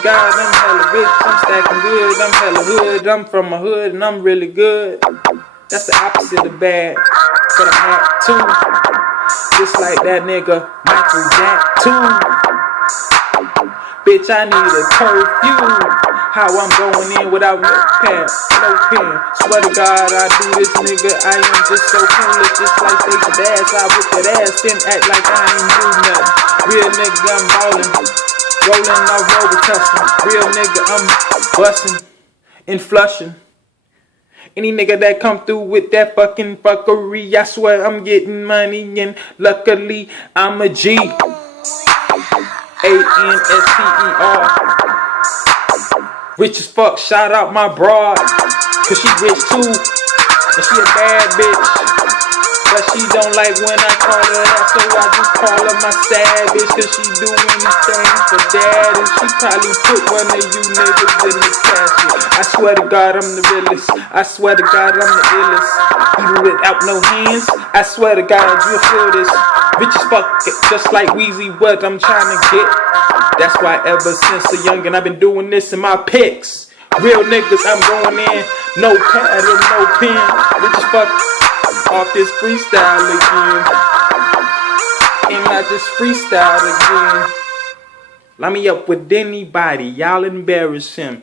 to God, I'm hella rich, I'm stacking good, I'm hella hood, I'm from a hood and I'm really good. That's the opposite of bad, but I'm hot too. Just like that nigga Michael Jack too. Bitch, I need a curfew. How I'm going in without no pen, no pen. Swear to God, I do this, nigga. I am just so cool. It's just like they should ass. I whip that ass, then act like I ain't do nothing. Real nigga, I'm ballin'. Rollin' off Robitussin. Real nigga, I'm bustin' and flushin'. Any nigga that come through with that fucking fuckery, I swear I'm getting money, and luckily I'm a G. A-N-S-T-E-R. Rich as fuck, shout out my broad, cause she rich too, and she a bad bitch. But she don't like when I call her that, so I just call her my sad bitch, cause she do anything for dad, and she probably put one of you niggas in the casket. I swear to God I'm the realest, I swear to God I'm the illest, even without no hands, I swear to God you'll feel this. Rich as fuck, just like Weezy, what I'm trying to get. That's why ever since a youngin' I've been doing this in my pics. Real niggas, I'm going in, no pad or no pen. Rich as fuck, off this freestyle again. And I just freestyle again. Line me up with anybody, y'all embarrass him.